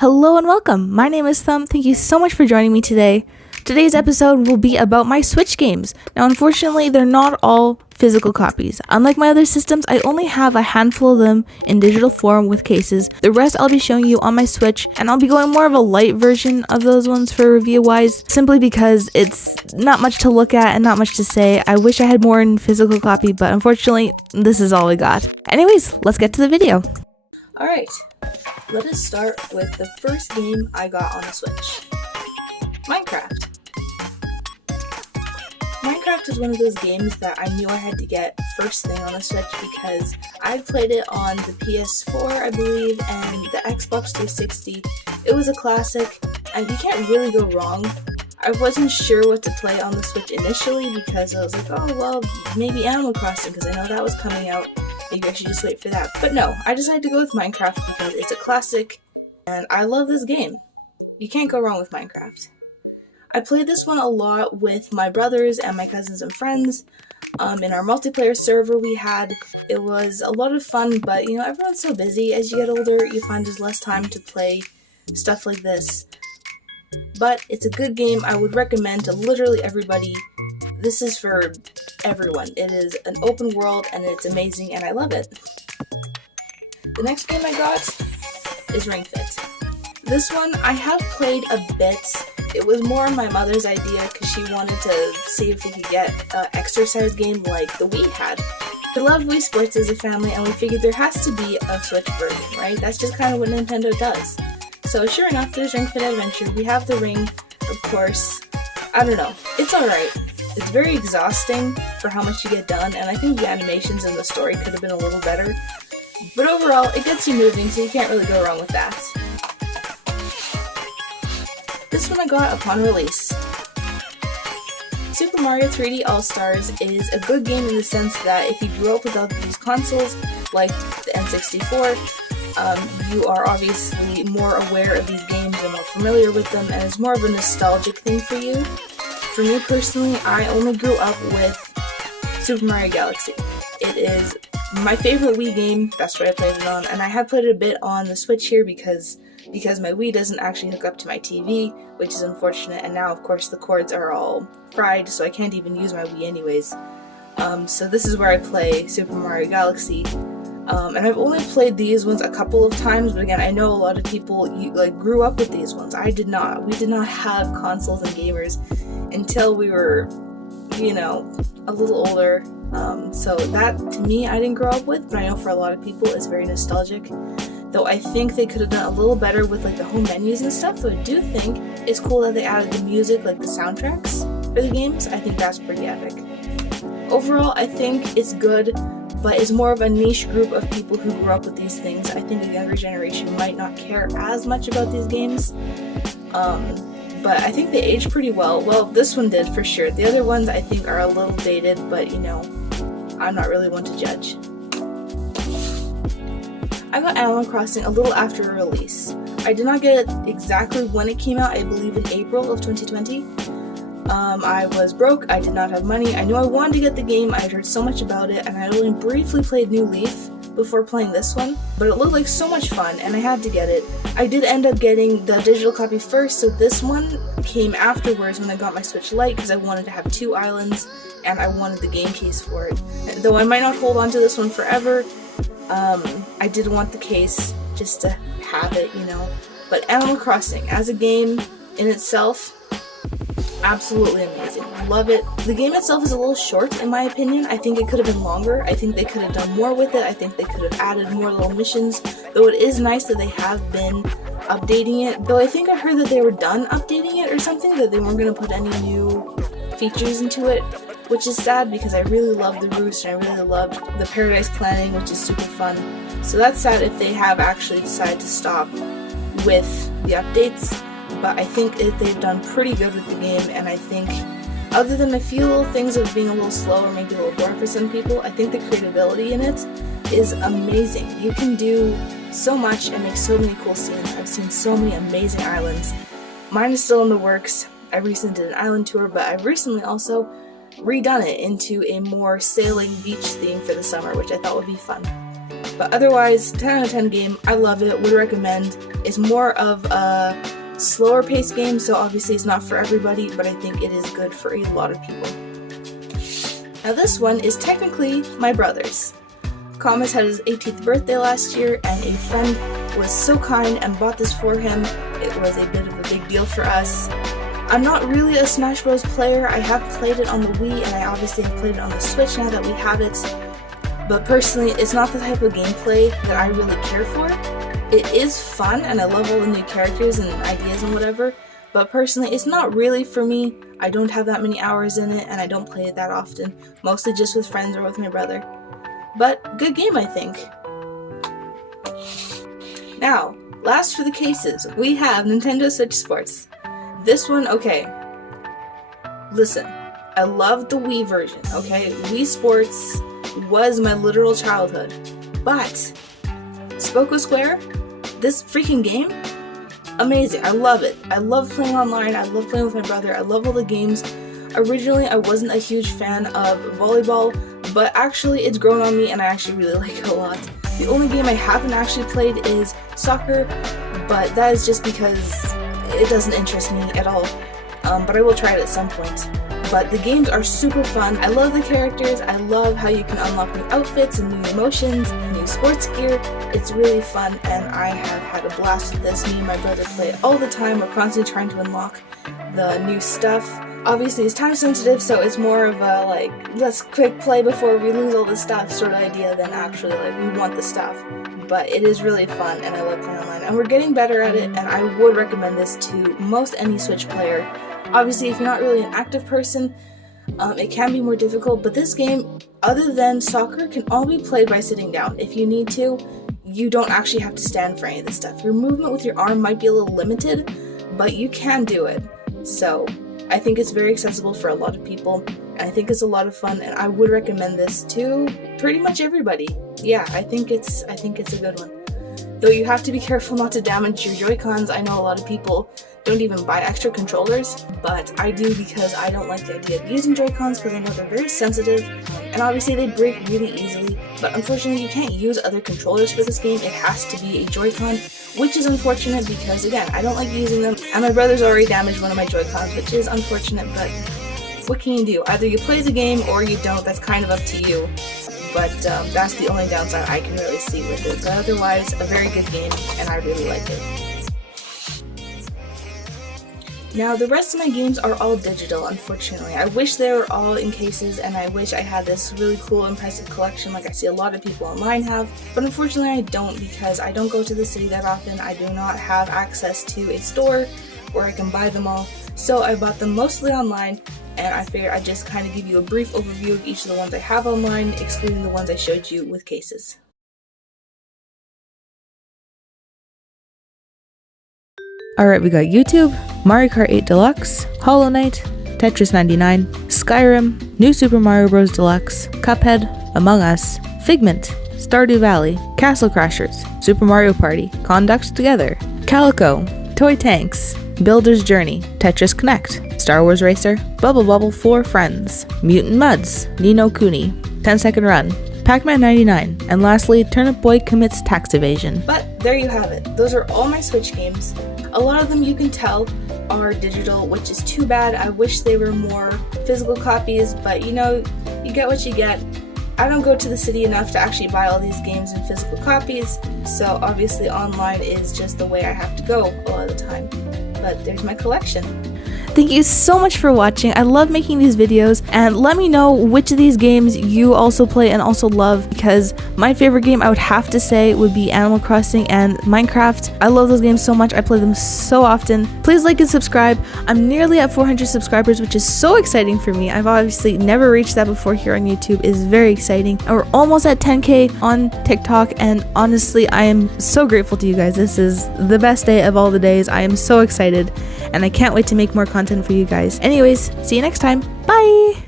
Hello and welcome. My name is Thumb. Thank you so much for joining me today. Today's episode will be about my Switch games. Now, unfortunately, they're not all physical copies. Unlike my other systems, I only have a handful of them in digital form with cases. The rest I'll be showing you on my Switch, and I'll be going more of a light version of those ones for review-wise, simply because it's not much to look at and not much to say. I wish I had more in physical copy, but unfortunately, this is all we got. Anyways, let's get to the video. Alright, let us start with the first game I got on the Switch. Minecraft. Minecraft is one of those games that I knew I had to get first thing on the Switch because I played it on the PS4, I believe, and the Xbox 360. It was a classic, and you can't really go wrong. I wasn't sure what to play on the Switch initially because I was like, oh well, maybe Animal Crossing because I know that was coming out. Maybe I should just wait for that. But no, I decided to go with Minecraft because it's a classic, and I love this game. You can't go wrong with Minecraft. I played this one a lot with my brothers and my cousins and friends. In our multiplayer server we had, it was a lot of fun, but you know, everyone's so busy. As you get older, you find there's less time to play stuff like this. But it's a good game. I would recommend to literally everybody. This is for everyone. It is an open world and it's amazing and I love it. The next game I got is Ring Fit. This one I have played a bit. It was more my mother's idea because she wanted to see if we could get an exercise game like the Wii had. We loved Wii Sports as a family and we figured there has to be a Switch version, right? That's just kind of what Nintendo does. So sure enough, there's Ring Fit Adventure. We have the ring, of course. I don't know. It's alright. It's very exhausting for how much you get done, and I think the animations and the story could have been a little better. But overall, it gets you moving, so you can't really go wrong with that. This one I got upon release. Super Mario 3D AllStars is a good game in the sense that if you grew up without these consoles, like the N64, you are obviously more aware of these games and more familiar with them, and it's more of a nostalgic thing for you. For me personally, I only grew up with Super Mario Galaxy. It is my favorite Wii game, that's what I played it on, and I have played it a bit on the Switch here because my Wii doesn't actually hook up to my TV, which is unfortunate, and now of course the cords are all fried, so I can't even use my Wii anyways. So this is where I play Super Mario Galaxy. And I've only played these ones a couple of times, but again, I know a lot of people grew up with these ones. I did not. We did not have consoles and gamers until we were, you know, a little older. So that, to me, I didn't grow up with, but I know for a lot of people it's very nostalgic. Though I think they could have done a little better with like the home menus and stuff, so I do think it's cool that they added the music, like the soundtracks for the games. I think that's pretty epic. Overall, I think it's good, but it's more of a niche group of people who grew up with these things. I think the younger generation might not care as much about these games, but I think they aged pretty well. Well, this one did for sure. The other ones I think are a little dated, but you know, I'm not really one to judge. I got Animal Crossing a little after release. I did not get it exactly when it came out, I believe in April of 2020. I was broke, I did not have money, I knew I wanted to get the game, I had heard so much about it, and I only briefly played New Leaf before playing this one, but it looked like so much fun, and I had to get it. I did end up getting the digital copy first, so this one came afterwards when I got my Switch Lite, because I wanted to have 2 islands, and I wanted the game case for it. Though I might not hold on to this one forever, I did want the case just to have it, you know. But Animal Crossing, as a game in itself, absolutely amazing. Love it. The game itself is a little short in my opinion. I think it could have been longer. I think they could have done more with it. I think they could have added more little missions. Though it is nice that they have been updating it. Though I think I heard that they were done updating it or something, that they weren't going to put any new features into it, which is sad because I really loved the roost and I really loved the paradise planning, which is super fun. So that's sad if they have actually decided to stop with the updates. But I think they've done pretty good with the game, and I think, other than a few little things of being a little slow or maybe a little boring for some people, I think the creativity in it is amazing. You can do so much and make so many cool scenes. I've seen so many amazing islands. Mine is still in the works. I recently did an island tour, but I've recently also redone it into a more sailing beach theme for the summer, which I thought would be fun. But otherwise, 10 out of 10 game. I love it, would recommend. It's more of a slower paced game, so obviously it's not for everybody, but I think it is good for a lot of people. Now this one is technically my brother's. Thomas had his 18th birthday last year, and a friend was so kind and bought this for him. It was a bit of a big deal for us. I'm not really a Smash Bros. Player. I have played it on the Wii, and I obviously have played it on the Switch now that we have it. But personally, it's not the type of gameplay that I really care for. It is fun, and I love all the new characters and ideas and whatever, but personally, it's not really for me. I don't have that many hours in it, and I don't play it that often, mostly just with friends or with my brother. But good game, I think. Now, last for the cases, we have Nintendo Switch Sports. This one, okay. Listen, I loved the Wii version, okay? Wii Sports was my literal childhood. But Spoko Square, this freaking game, amazing. I love it. I love playing online. I love playing with my brother. I love all the games. Originally, I wasn't a huge fan of volleyball, but actually it's grown on me and I actually really like it a lot. The only game I haven't actually played is soccer, but that is just because it doesn't interest me at all. But I will try it at some point. But the games are super fun. I love the characters. I love how you can unlock new outfits and new emotions and new sports gear. It's really fun, and I have had a blast with this. Me and my brother play it all the time. We're constantly trying to unlock the new stuff. Obviously, it's time sensitive, so it's more of a like, let's quick play before we lose all the stuff sort of idea than actually like we want the stuff. But it is really fun, and I love playing online. And we're getting better at it, and I would recommend this to most any Switch player. Obviously, if you're not really an active person, it can be more difficult, but this game, other than soccer, can all be played by sitting down. If you need to, you don't actually have to stand for any of this stuff. Your movement with your arm might be a little limited, but you can do it. So, I think it's very accessible for a lot of people, and I think it's a lot of fun, and I would recommend this to pretty much everybody. Yeah, I think it's a good one. Though you have to be careful not to damage your Joy-Cons. I know a lot of people don't even buy extra controllers, but I do because I don't like the idea of using Joy-Cons because I know they're very sensitive, and obviously they break really easily, but unfortunately you can't use other controllers for this game. It has to be a Joy-Con, which is unfortunate because, again, I don't like using them, and my brother's already damaged one of my Joy-Cons, which is unfortunate, but what can you do? Either you play the game or you don't. That's kind of up to you. But that's the only downside I can really see with it. But otherwise, a very good game, and I really like it. Now, the rest of my games are all digital, unfortunately. I wish they were all in cases, and I wish I had this really cool, impressive collection like I see a lot of people online have. But unfortunately, I don't, because I don't go to the city that often. I do not have access to a store where I can buy them all. So I bought them mostly online, and I figured I'd just kind of give you a brief overview of each of the ones I have online, excluding the ones I showed you with cases. Alright, we got YouTube, Mario Kart 8 Deluxe, Hollow Knight, Tetris 99, Skyrim, New Super Mario Bros. Deluxe, Cuphead, Among Us, Figment, Stardew Valley, Castle Crashers, Super Mario Party, Conduct Together, Calico, Toy Tanks, Builder's Journey, Tetris Connect, Star Wars Racer, Bubble Bobble 4 Friends, Mutant Muds, Ni no Kuni, 10 Second Run, Pac-Man 99, and lastly, Turnip Boy Commits Tax Evasion. But there you have it. Those are all my Switch games. A lot of them you can tell are digital, which is too bad. I wish they were more physical copies, but you know, you get what you get. I don't go to the city enough to actually buy all these games in physical copies, so obviously online is just the way I have to go a lot of the time. But there's my collection. Thank you so much for watching. I love making these videos, and let me know which of these games you also play and also love, because my favorite game I would have to say would be Animal Crossing and Minecraft. I love those games so much. I play them so often. Please like and subscribe. I'm nearly at 400 subscribers, which is so exciting for me. I've obviously never reached that before here on YouTube. It is very exciting. And we're almost at 10K on TikTok, and honestly, I am so grateful to you guys. This is the best day of all the days. I am so excited, and I can't wait to make more content for you guys. Anyways, see you next time. Bye!